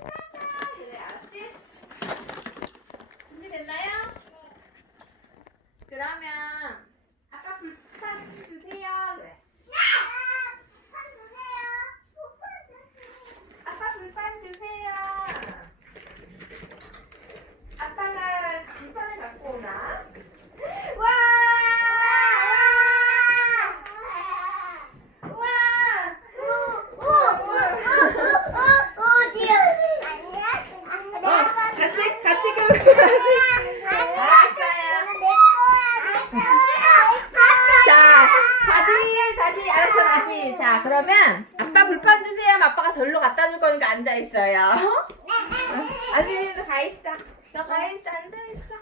Bye. 자, 다시 다시 알았어 다시. 자, 그러면 아빠 불판 주세요. 아빠가 절로 갖다 줄 거니까 앉아 있어요. 아들이도 가 있어. 너 가 있어. 앉아 있어.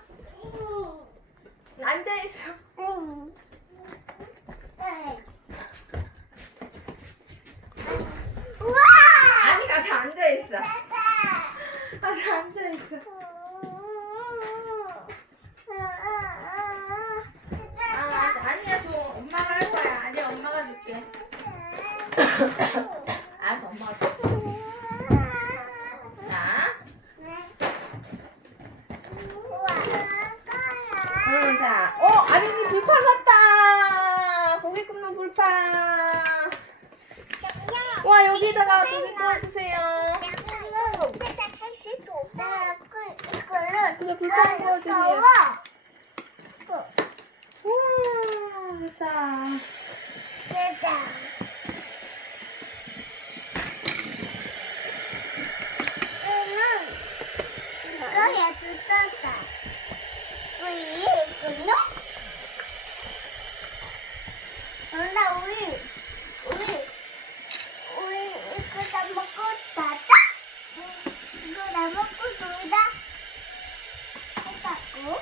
앉아 있어. 아니 가서 앉아 있어. 가서 앉아 있어. 아, 아니야, 줘. 엄마가 할 거야. 아니야, 엄마가 줄게. 알았어, 엄마가 줄게. 자, 응, 자. 어, 아린이 불판 왔다. 고기 굽는 불판. 와, 여기다가 고기 구워주세요. 근데 불판 구워주세요. 우와, 됐다. 이거야 뜯었다. 우리 이거는 엄마 우리 우리 우리 이거 다 먹고 닫아? 이거 다 먹고 놀다. 해갖고